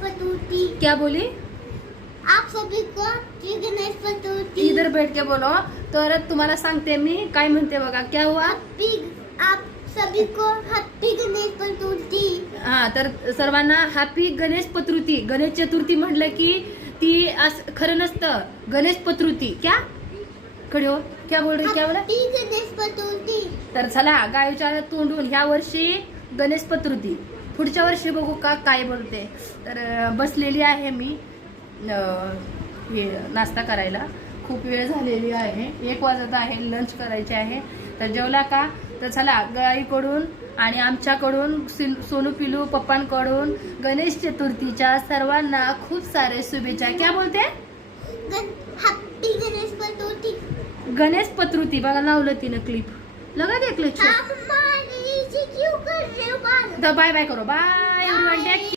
चतुर्थी। क्या बोली? आप सभी को हैप्पी गणेश चतुर्थी। इधर बैठ के बोलो. तर तुम्हाला सांगते मी काय म्हणते बघा. क्या हुआ? आप सभी को हैप्पी गणेश चतुर्थी। हा, तर सर्वांना हॅपी गणेश चतुर्थी. गणेश चतुर्थी म्हटलं की ती खरं नसतं. गणेश चतुर्थी. क्या खडे हो? क्या बोल रही? क्या बोला? हैप्पी गणेश चतुर्थी। तर चला गायच्या तोंडून ह्या वर्षी गणेश चतुर्थी. पुढच्या वर्षी बघू का काय बोलते. तर बसलेली आहे मी हे नाश्ता करायला. खूप वेळ झालेली आहे. 1 वाजत आहे. लंच करायचे आहे. तर जेवला का? तर चला गाईकडून आणि आमच्याकडून सोनू पिलू पप्पांकडून गणेश चतुर्थीच्या सर्वांना खूप सारे शुभेच्छा. क्या बोलते? हैप्पी गणेश चतुर्थी। गणेश चतुर्थी. बघा लावलं तिनं क्लिप. लगा दे क्लिप. क्यों कर रहे हो बाल? तर बाय बाय करो. Bye everyone.